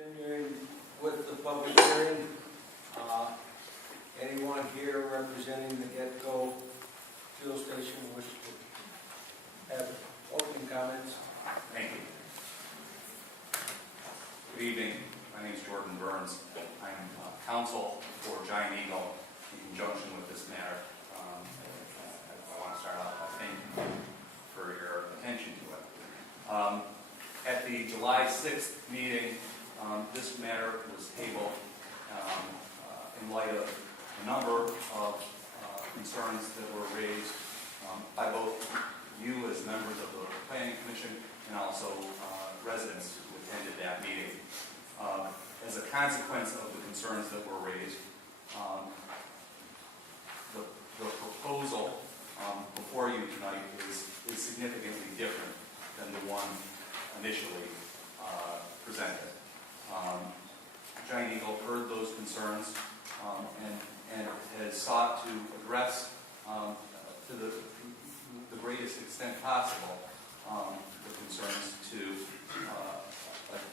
Continuing with the public hearing, anyone here representing the Getco fuel station wish to have opening comments? Thank you. Good evening. My name is Jordan Burns. I'm counsel for Giant Eagle in conjunction with this matter. I want to start off by thanking you for your attention to it. At the July 6th meeting, this matter was tabled in light of a number of concerns that were raised by both you as members of the Planning Commission and also residents who attended that meeting. As a consequence of the concerns that were raised, the proposal before you tonight is significantly different than the one initially presented. Giant Eagle heard those concerns and has sought to address to the greatest extent possible the concerns to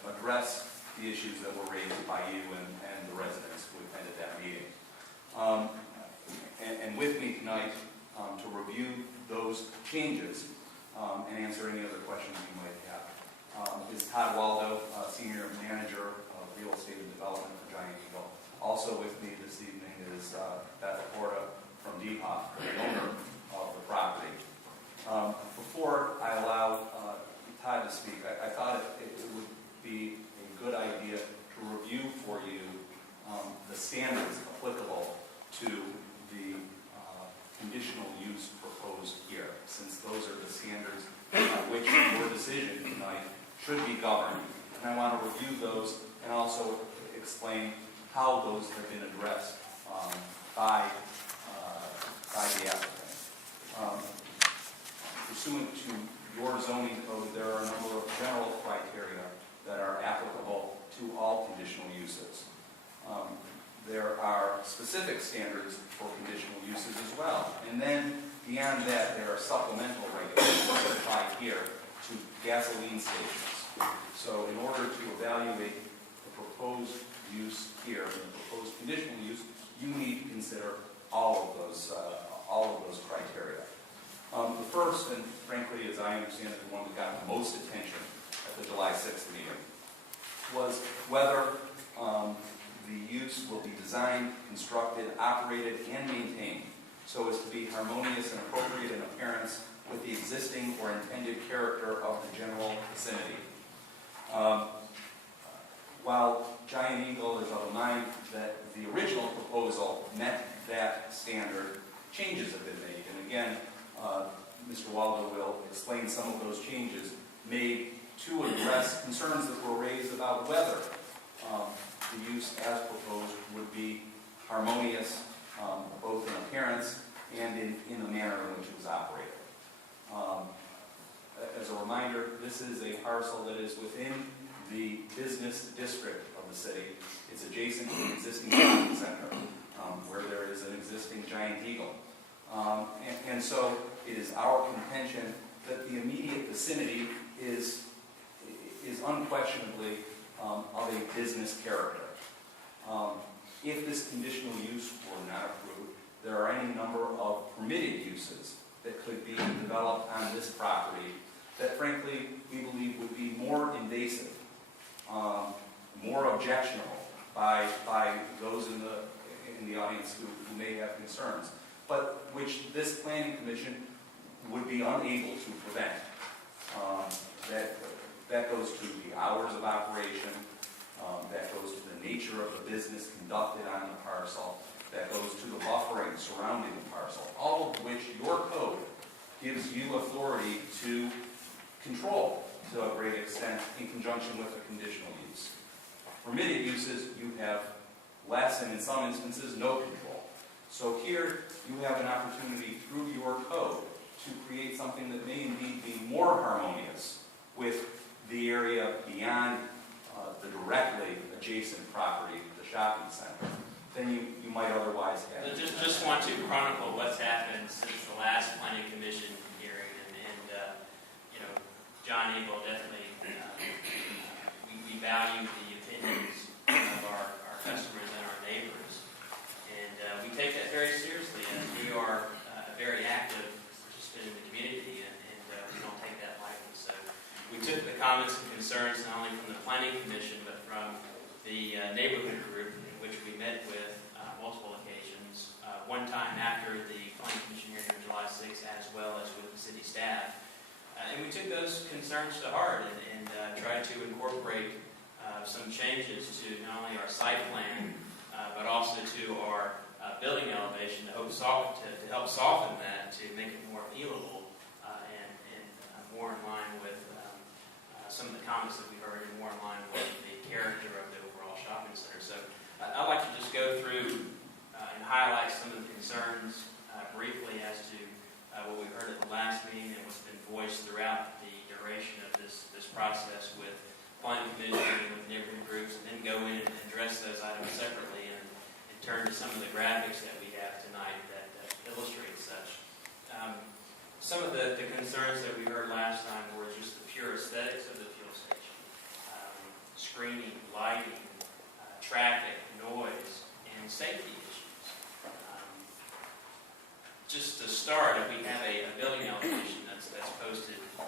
address the issues that were raised by you and the residents who attended that meeting. And with me tonight to review those changes and answer any other questions you might have is Todd Waldo, Senior Manager of Real Estate and Development for Giant Eagle. Also with me this evening is Beth Porta from Depop, the owner of the property. Before I allow Todd to speak, I thought it would be a good idea to review for you the standards applicable to the conditional use proposed here, since those are the standards by which your decision tonight should be governed. And I want to review those and also explain how those have been addressed by the applicant. Pursuant to your zoning code, there are a number of general criteria that are applicable to all conditional uses. There are specific standards for conditional uses as well. And then beyond that, there are supplemental regulations that apply here to gasoline stations. So in order to evaluate the proposed use here and the proposed conditional use, you need to consider all of those criteria. The first, and frankly, as I understand it, the one that got the most attention at the July 6th meeting, was whether the use will be designed, constructed, operated, and maintained so as to be harmonious and appropriate in appearance with the existing or intended character of the general vicinity. While Giant Eagle is of a mind that the original proposal met that standard, changes have been made. And again, Mr. Waldo will explain some of those changes made to address concerns that were raised about whether the use as proposed would be harmonious both in appearance and in the manner in which it was operated. As a reminder, this is a parcel that is within the business district of the city. It's adjacent to the existing shopping center where there is an existing Giant Eagle. And so it is our contention that the immediate vicinity is unquestionably of a business character. If this conditional use were not approved, there are any number of permitted uses that could be developed on this property that frankly we believe would be more invasive, more objectionable by those in the audience who may have concerns, but which this Planning Commission would be unable to prevent. That goes to the hours of operation, that goes to the nature of the business conducted on the parcel, that goes to the buffering surrounding the parcel, all of which your code gives you authority to control to a great extent in conjunction with a conditional use. Permitted uses, you have less and in some instances no control. So here you have an opportunity through your code to create something that may indeed be more harmonious with the area beyond the directly adjacent property, the shopping center, than you might otherwise have. Just want to chronicle what's happened since the last Planning Commission hearing, and John Eagle definitely we value the opinion opinions of our customers and our neighbors. And we take that very seriously, as we are a very active participant in the community, and we don't take that lightly. So we took the comments and concerns not only from the Planning Commission, but from the neighborhood group, in which we met with multiple occasions, one time after the Planning Commission hearing on July 6th, as well as with the city staff. And we took those concerns to heart and tried to incorporate some changes to not only our site plan, but also to our building elevation to help soften that, to make it more appealable and more in line with some of the comments that we heard, and more in line with the character of the overall shopping center. So I'd like to just go through and highlight some of the concerns briefly as to what we heard at the last meeting and what's been voiced throughout the duration of this process with Planning Commission and with neighborhood groups, and then go in and address those items separately and turn to some of the graphics that we have tonight that illustrate such. Some of the concerns that we heard last time were just the pure aesthetics of the fuel station. Screening, lighting, traffic, noise, and safety issues. Just to start, if we have a building elevation that's posted to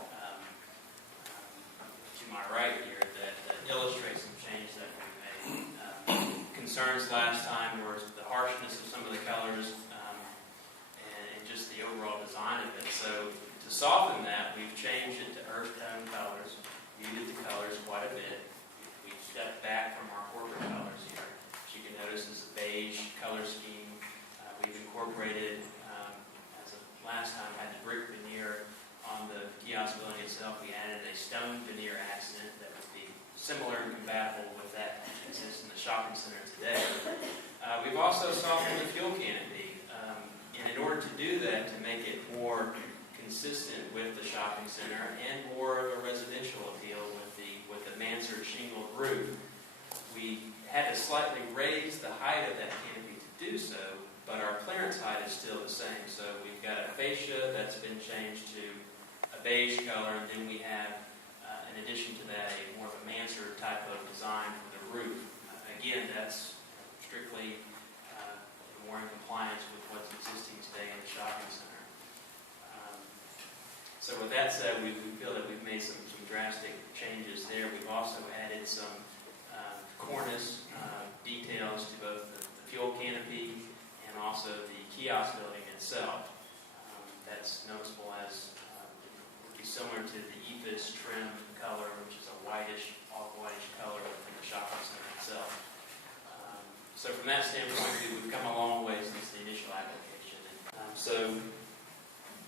my right here that illustrates some changes that we made. Concerns last time were the harshness of some of the colors and just the overall design of it. So to soften that, we've changed it to earth tone colors, muted the colors quite a bit. We've stepped back from our corporate colors here. As you can notice, is a beige color scheme. We've incorporated, as of last time, had the brick veneer on the kiosk building itself. We added a stone veneer accent that would be similar and compatible with that which exists in the shopping center today. We've also softened the fuel canopy. And in order to do that, to make it more consistent with the shopping center and more of a residential appeal with the mansard shingled roof, we had to slightly raise the height of that canopy to do so, but our clearance height is still the same. So we've got a fascia that's been changed to a beige color, and then we have, in addition to that, a more of a mansard type of design for the roof. Again, that's strictly more in compliance with what's existing today in the shopping center. So with that said, we feel that we've made some drastic changes there. We've also added some cornice details to both the fuel canopy and also the kiosk building itself. That's noticeable as would be similar to the EFIS trim color, which is a whitish, off-whitish color within the shopping center itself. So from that standpoint, we've come a long way since the initial application. So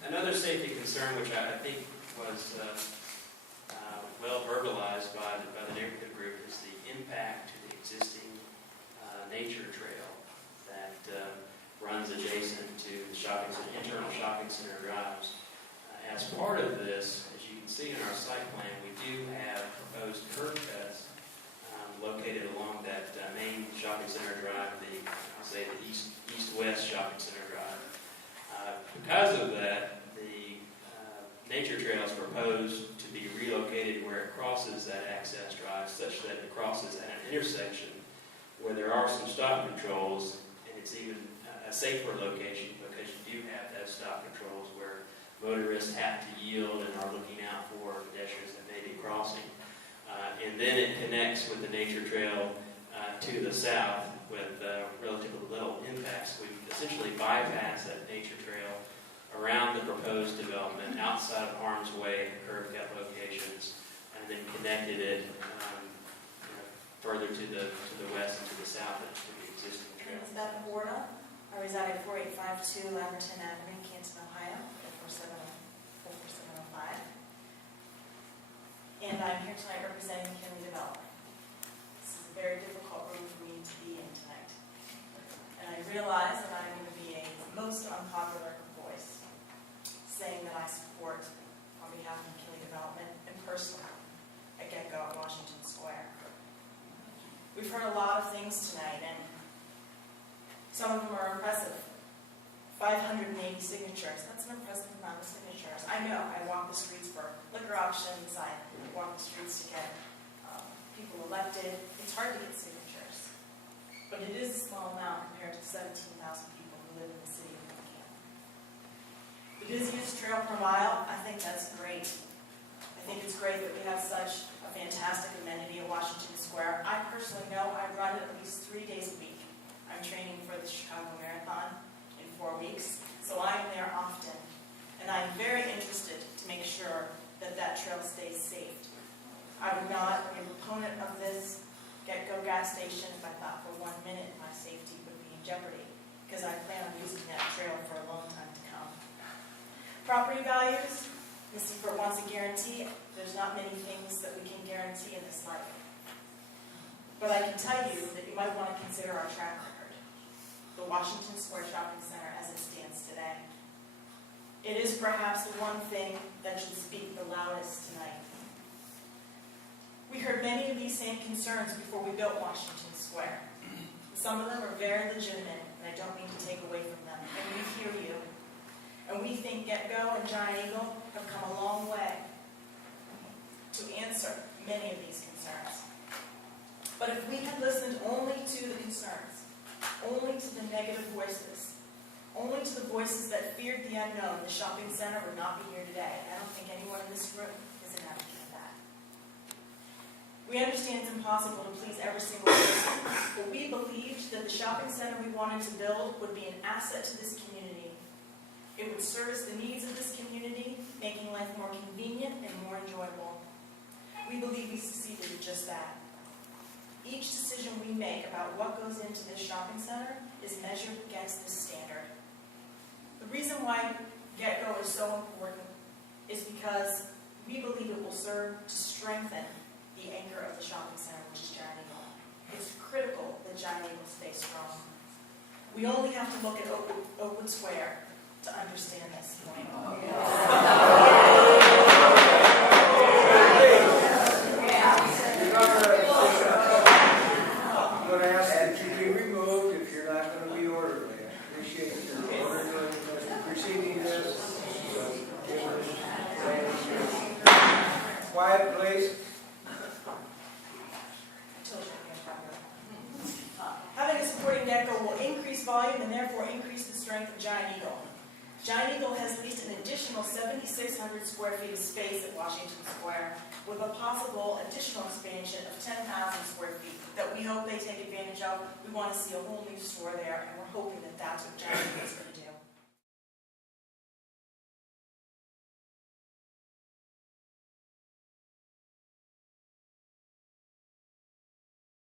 another safety concern, which I think was well verbalized by the neighborhood group, is the impact to the existing nature trail that runs adjacent to the shopping center, internal shopping center drives. As part of this, as you can see in our site plan, we do have proposed curb cuts located along that main shopping center drive, I'll say the east-west shopping center drive. Because of that, the nature trail is proposed to be relocated where it crosses that access drive, such that it crosses at an intersection where there are some stop controls, and it's even a safer location because you do have those stop controls where motorists have to yield and are looking out for pedestrians that may be crossing. And then it connects with the nature trail to the south with relatively little impacts. We've essentially bypassed that nature trail around the proposed development outside of harm's way curb cut locations, and then connected it further to the west and to the south to the existing trail. It's Beth Borda. I reside at 4852 Lamberton Avenue, Canton, Ohio, 44705. And I'm here tonight representing McKinley Development. This is a very difficult room for me to be in tonight. And I realize that I'm going to be a most unpopular voice, saying that I support, on behalf of McKinley Development and personally, at Get-Go at Washington Square. We've heard a lot of things tonight, and some of them are impressive. 580 signatures. That's an impressive amount of signatures. I know. I walk the streets for liquor options. I walk the streets to get people elected, it's hard to get signatures. But it is a small amount compared to 17,000 people who live in the city of Lincoln. The busiest trail per mile, I think that's great. I think it's great that we have such a fantastic amenity at Washington Square. I personally know I run it at least 3 days a week. I'm training for the Chicago Marathon in 4 weeks, so I'm there often. And I'm very interested to make sure that that trail stays safe. I would not be a proponent of this Get-Go gas station if I thought for 1 minute my safety would be in jeopardy, because I plan on using that trail for a long time to come. Property values, Missy Fort wants a guarantee. There's not many things that we can guarantee in this life. But I can tell you that you might want to consider our track record, the Washington Square Shopping Center as it stands today. It is perhaps the one thing that should speak the loudest tonight. We heard many of these same concerns before we built Washington Square. Some of them are very legitimate, and I don't mean to take away from them. And we hear you. And we think Get-Go and Giant Eagle have come a long way to answer many of these concerns. But if we had listened only to the concerns, only to the negative voices, only to the voices that feared the unknown, the shopping center would not be here today. And I don't think anyone in this room is an advocate of that. We understand it's impossible to please every single person, but we believed that the shopping center we wanted to build would be an asset to this community. It would service the needs of this community, making life more convenient and more enjoyable. We believe we succeeded in just that. Each decision we make about what goes into this shopping center is measured against this standard. The reason why Get-Go is so important is because we believe it will serve to strengthen the anchor of the shopping center, which is Giant Eagle. It's critical that Giant Eagle stay strong. We only have to look at Oakwood Square to understand this point. I'm going to ask that you be removed if you're not going to be orderly. I appreciate your orderly preceding this. Quiet, please. Having a supporting Get-Go will increase volume and therefore increase the strength of Giant Eagle. Giant Eagle has leased an additional 7,600 square feet of space at Washington Square, with a possible additional expansion of 10,000 square feet that we hope they take advantage of. We want to see a whole new store there, and we're hoping that that's what Giant Eagle is going to